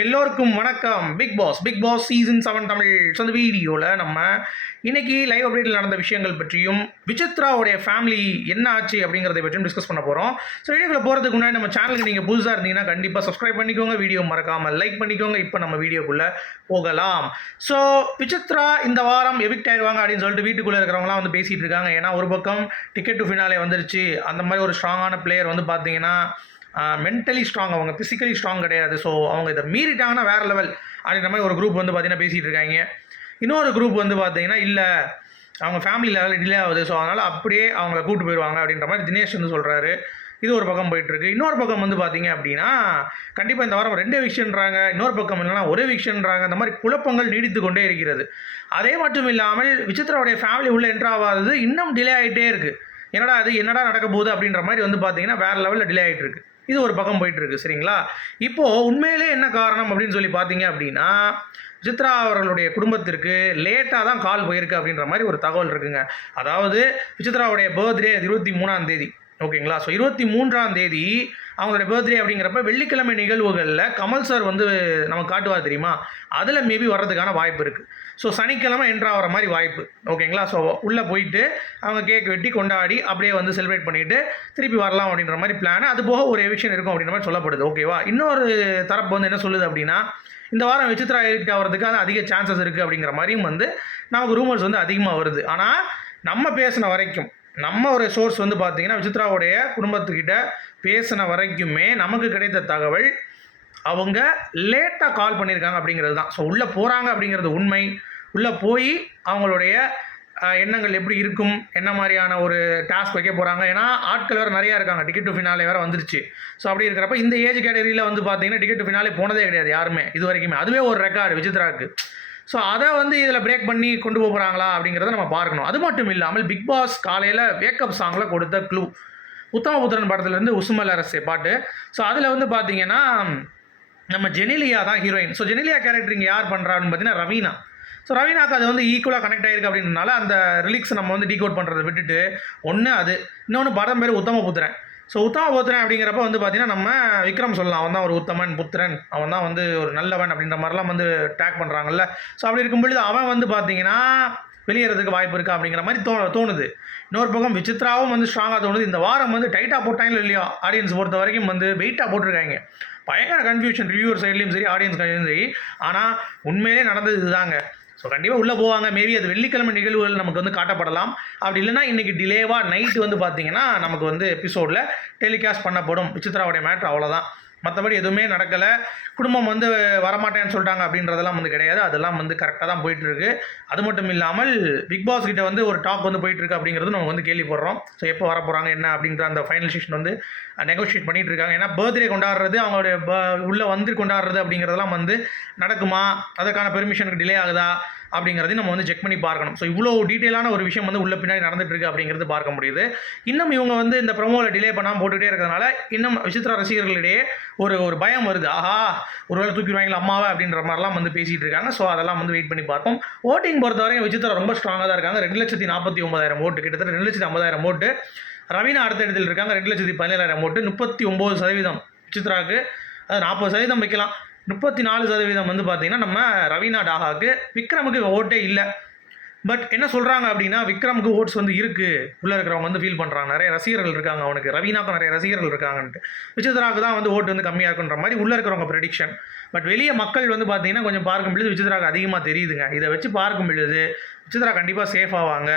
எல்லோருக்கும் வணக்கம். Bigg Boss Bigg Boss season seven Tamil. So அந்த வீடியோவில் நம்ம இன்றைக்கி லைவ் அப்டேட்டில் நடந்த விஷயங்கள் பற்றியும் விசித்ராவுடைய ஃபேமிலி என்ன ஆச்சு அப்படிங்கிறத பற்றியும் டிஸ்கஸ் பண்ண போகிறோம் ஸோ வீடியோக்குள்ள போகிறதுக்கு முன்னாடி நம்ம சேனலுக்கு நீங்கள் புதுசாக இருந்தீங்கன்னா கண்டிப்பாக சப்ஸ்கிரைப் பண்ணிக்கோங்க. வீடியோ மறக்காமல் லைக் பண்ணிக்கோங்க. இப்போ நம்ம வீடியோக்குள்ளே போகலாம். ஸோ விசித்ரா இந்த வாரம் எவிக்ட் ஆயிடுவாங்க அப்படின்னு சொல்லிட்டு வீட்டுக்குள்ளே இருக்கிறவங்களாம் வந்து பேசிகிட்டு இருக்காங்க. ஏன்னா ஒரு பக்கம் டிக்கெட் டு ஃபினாலே வந்துருச்சு. அந்த மாதிரி ஒரு ஸ்ட்ராங்கான பிளேயர் வந்து பார்த்தீங்கன்னா மென்டலி ஸ்ட்ராங் அவங்க ஃபிசிக்கலி ஸ்ட்ராங் கிடையாது. ஸோ அவங்க இதை மீறிட்டாங்கன்னா வேறு லெவல் அப்படின்ற மாதிரி ஒரு குரூப் வந்து பார்த்தீங்கன்னா பேசிகிட்டு இருக்காங்க. இன்னொரு குரூப் வந்து பார்த்தீங்கன்னா இல்லை அவங்க ஃபேமிலி லெவலில் டிலே ஆகுது. ஸோ அதனால் அப்படியே அவங்கள கூட்டு போயிடுவாங்க அப்படின்ற மாதிரி தினேஷ் வந்து சொல்கிறாரு இது ஒரு பக்கம் போயிட்டுருக்கு இன்னொரு பக்கம் வந்து பார்த்தீங்க அப்படின்னா கண்டிப்பாக இந்த வாரம் ரெண்டு விஷயன்றாங்க இன்னொரு பக்கம் இல்லைனா ஒரே விஷயன்றாங்க அந்த மாதிரி குழப்பங்கள் நீடித்து கொண்டே இருக்கிறது. அதே மட்டும் இல்லாமல் விசித்ராவுடைய ஃபேமிலி உள்ள என்ட்ரு இன்னும் டிலே ஆகிட்டே இருக்குது என்னடா அது என்னடா நடக்க போகுது? அப்படின்ற மாதிரி வந்து பார்த்தீங்கன்னா வேறு லெவலில் டிலே ஆகிட்டு இருக்குது இது ஒரு பக்கம் போயிட்டுருக்கு சரிங்களா? இப்போது உண்மையிலே என்ன காரணம் அப்படின்னு சொல்லி பார்த்தீங்க அப்படின்னா சித்ரா அவர்களுடைய குடும்பத்திற்கு லேட்டாக தான் கால் போயிருக்கு அப்படின்ற மாதிரி ஒரு தகவல் இருக்குங்க. அதாவது விசித்ராவுடைய பர்த்டே இருபத்தி மூணாம் தேதி ஓகேங்களா? ஸோ இருபத்தி மூன்றாம் தேதி அவங்களோட பர்த்டே அப்படிங்கிறப்ப வெள்ளிக்கிழமை நிகழ்வுகளில் கமல் சார் வந்து நமக்கு காட்டுவார் தெரியுமா? அதில் மேபி வர்றதுக்கான வாய்ப்பு இருக்குது ஸோ சனிக்கிழமை என்ட்ராகிற மாதிரி வாய்ப்பு. ஓகேங்களா ஸோ உள்ளே போயிட்டு அவங்க கேக் வெட்டி கொண்டாடி அப்படியே வந்து செலிப்ரேட் பண்ணிவிட்டு திருப்பி வரலாம் அப்படின்ற மாதிரி பிளான் அது போக ஒரு எவிக்ஷன் இருக்கும் அப்படின்ற மாதிரி சொல்லப்படுது. ஓகேவா இன்னொரு தரப்பு வந்து என்ன சொல்லுது அப்படின்னா இந்த வாரம் விசித்ரா எவிக்ட் ஆகிறதுக்கு அது அதிக சான்சஸ் இருக்குது அப்படிங்கிற மாதிரியும் வந்து நமக்கு ரூமர்ஸ் வந்து அதிகமாக வருது. ஆனால் நம்ம பேசின வரைக்கும் நம்ம ஒரு சோர்ஸ் வந்து பார்த்தீங்கன்னா விசித்ராவுடைய குடும்பத்துக்கிட்ட பேசின வரைக்குமே நமக்கு கிடைத்த தகவல் அவங்க லேட்டாக கால் பண்ணியிருக்காங்க அப்படிங்கிறது தான். ஸோ உள்ளே போகிறாங்க அப்படிங்கிறது உண்மை. உள்ளே போய் அவங்களுடைய எண்ணங்கள் எப்படி இருக்கும் என்ன மாதிரியான ஒரு டாஸ்க் வைக்க போகிறாங்க ஏன்னா ஆட்கள் வேறு நிறையா இருக்காங்க. டிக்கெட் டு ஃபினாலே வேறு வந்துருச்சு. ஸோ அப்படி இருக்கிறப்ப இந்த ஏஜ் கேட்டகரியில் வந்து பார்த்தீங்கன்னா டிக்கெட் டு ஃபினாலே போனதே கிடையாது யாருமே. இது வரைக்குமே. அதுவே ஒரு ரெக்கார்டு விசித்ராவுக்கு. ஸோ அதை வந்து இதில் பிரேக் பண்ணி கொண்டு போகிறாங்களா அப்படிங்கிறத நம்ம பார்க்கணும். அது மட்டும் இல்லாமல் பிக் பாஸ் காலையில் வேக்கப் சாங்கில் கொடுத்த க்ளூ உத்தமபுத்திரன் படத்துலேருந்து உசுமல் அரசே பாட்டு. ஸோ அதில் வந்து பார்த்தீங்கன்னா நம்ம ஜெனிலியா தான் ஹீரோயின் ஸோ ஜெனிலியா கேரக்டர் இங்கே யார் பண்ணுறான்னு பார்த்தீங்கன்னா ரவீனா. ஸோ ரவீனாக்கு அது வந்து ஈக்குவலாக கனெக்ட் ஆகிருக்கு அப்படின்றனால அந்த ரிலிக்ஸ் நம்ம வந்து டீகோட் பண்ணுறதை விட்டுட்டு ஒன்று அது. இன்னொன்று படம் பேர் உத்தமபுத்திரன். ஸோ உத்தமபுத்திரன் அப்படிங்கிறப்ப வந்து பார்த்தீங்கன்னா நம்ம விக்ரம் சொல்லலாம். அவன் தான் ஒரு உத்தமன் புத்திரன். அவன் தான் வந்து ஒரு நல்லவன் அப்படின்ற மாதிரிலாம் வந்து டேக் பண்ணுறாங்கல்ல ஸோ அப்படி இருக்கும் பொழுது அவன் வந்து பார்த்தீங்கன்னா வெளியேறதுக்கு வாய்ப்பு இருக்கா அப்படிங்கிற மாதிரி தோ தோணுது. இன்னொரு பக்கம் விசித்ராவும் வந்து ஸ்ட்ராங்காக தோணுது. இந்த வாரம் வந்து டைட்டாக போட்டாங்களோ இல்லையோ ஆடியன்ஸ் பொறுத்த வரைக்கும் வந்து வெயிட்டாக போட்டிருக்காங்க. பயங்கர கன்ஃபியூஷன் ரிவ்யூவர் சைட்லேயும் சரி ஆடியன்ஸ் சரி. ஆனால் உண்மையிலே நடந்தது இதுதாங்க. ஸோ கண்டிப்பாக உள்ளே போவாங்க. மேபி அது வெள்ளிக்கிழமை நிகழ்வுகள் நமக்கு வந்து காட்டப்படலாம். அப்படி இல்லைன்னா இன்றைக்கி டிலேவாக நைட்டு வந்து பார்த்தீங்கன்னா நமக்கு வந்து எபிசோடில் டெலிகாஸ்ட் பண்ணப்படும். விசித்ராவுடைய மேட்ரு அவ்வளோதான் மற்றபடி எதுவுமே நடக்கலை. குடும்பம் வந்து வரமாட்டேன்னு சொல்லிட்டாங்க அப்படின்றதெல்லாம் வந்து கிடையாது. அதெல்லாம் வந்து கரெக்டாக தான் போயிட்டுருக்கு. அது மட்டும் இல்லாமல் பிக் பாஸ் கிட்ட வந்து ஒரு டாக் வந்து போயிட்டுருக்கு அப்படிங்கிறது நம்ம வந்து கேள்விப்படுறோம். ஸோ எப்போ வர போகிறாங்க என்ன அப்படின்ற அந்த ஃபைனல் செஷன் வந்து நெகோஷியேட் பண்ணிட்டு இருக்காங்க. ஏன்னா பர்த்டே கொண்டாடுறது அவங்களுடைய ப- வந்து கொண்டாடுறது அப்படிங்கிறதெல்லாம் வந்து நடக்குமா? அதற்கான பெர்மிஷனுக்கு டிலே ஆகுதா? அப்படிங்கிறதையும் நம்ம வந்து செக் பண்ணி பார்க்கணும். ஸோ இவ்வளோ டீட்டெயிலான ஒரு விஷயம் வந்து உள்ள பின்னாடி நடந்துட்டு இருக்கு அப்படிங்கிறது பார்க்க முடியுது. இன்னும் இவங்க வந்து இந்த ப்ரொமோவில் டிலே பண்ணாமல் போட்டுக்கிட்டே இருக்கிறதுனால இன்னும் விசித்ரா ரசிகர்களிடையே ஒரு ஒரு பயம் வருது. ஆஹா ஒருவேளை தூக்கிடுவாங்களா அம்மாவை அப்படின்ற மாதிரிலாம் வந்து பேசிகிட்டு இருக்காங்க. ஸோ அதெல்லாம் வந்து வெயிட் பண்ணி பார்ப்போம். ஓட்டிங் பொறுத்த வரைக்கும் விசித்ரா ரொம்ப ஸ்ட்ராங்காக தான் இருக்காங்க. ரெண்டு லட்சத்தி நாற்பத்தி ஒன்பதாயிரம் ஓட்டு கிட்டத்தட்ட ரெண்டு லட்சத்தி ஐம்பதாயிரம் ஓட்டு ரவீனா அடுத்த இடத்துல இருக்காங்க. ரெண்டு லட்சத்தி பதினேழாயிரம் ஓட்டு முப்பத்தி ஒம்பது சதவீதம் விசித்ராவுக்கு அது நாற்பது சதவீதம் வைக்கலாம். முப்பத்தி நாலு சதவீதம் வந்து பார்த்திங்கன்னா நம்ம ரவீனா டாகாவுக்கு விக்ரமுக்கு ஓட்டே இல்லை. பட் என்ன சொல்கிறாங்க அப்படின்னா விக்ரமுக்கு ஓட்ஸ் வந்து இருக்குது உள்ளே இருக்கிறவங்க வந்து ஃபீல் பண்ணுறாங்க நிறைய ரசிகர்கள் இருக்காங்க அவனுக்கு. ரவீனாக்கும் நிறைய ரசிகர்கள் இருக்காங்கன்ட்டு. விசித்ராவுக்கு தான் வந்து ஓட்டு வந்து கம்மியாக இருக்குன்ற மாதிரி உள்ளே இருக்கிறவங்க ப்ரெடிக்ஷன் பட் வெளியே மக்கள் வந்து பார்த்தீங்கன்னா கொஞ்சம் பார்க்கும் பொழுது விசித்ராவுக்கு அதிகமாக தெரியுதுங்க. இதை வச்சு பார்க்கும் பொழுது விசித்ரா கண்டிப்பாக சேஃப் ஆவாங்க.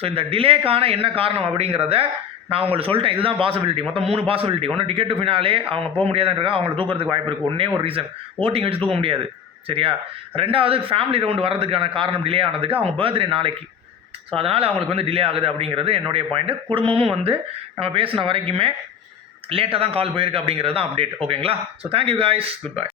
ஸோ இந்த டிலேக்கான என்ன காரணம் அப்படிங்கிறத நான் உங்களுக்கு சொல்லிட்டேன் இதுதான் பாசிபிலிட்டி மொத்தம் மூணு பாசிபிலிட்டி ஒன்று டிக்கெட் ஃபினாலே அவங்க போக முடியாதுன்றா அவங்களை தூக்கிறதுக்கு வாய்ப்பு இருக்குது ஒன்றே ஒரு ரீசன் ஓட்டிங் வச்சு தூக்க முடியாது. சரியா? ரெண்டாவது ஃபேமிலி ரவுண்டு வர்றதுக்கான காரணம் டிலே ஆனதுக்கு அவங்க பர்த்டே நாளைக்கு. ஸோ அதனால் அவங்களுக்கு வந்து டிலே ஆகுது அப்படிங்கிறது என்னுடைய பாயிண்ட்டு குடும்பமும் வந்து நம்ம பேசின வரைக்குமே லேட்டாக தான் கால் போயிருக்கு அப்படிங்கிறது தான் அப்டேட் ஓகேங்களா so thank you guys goodbye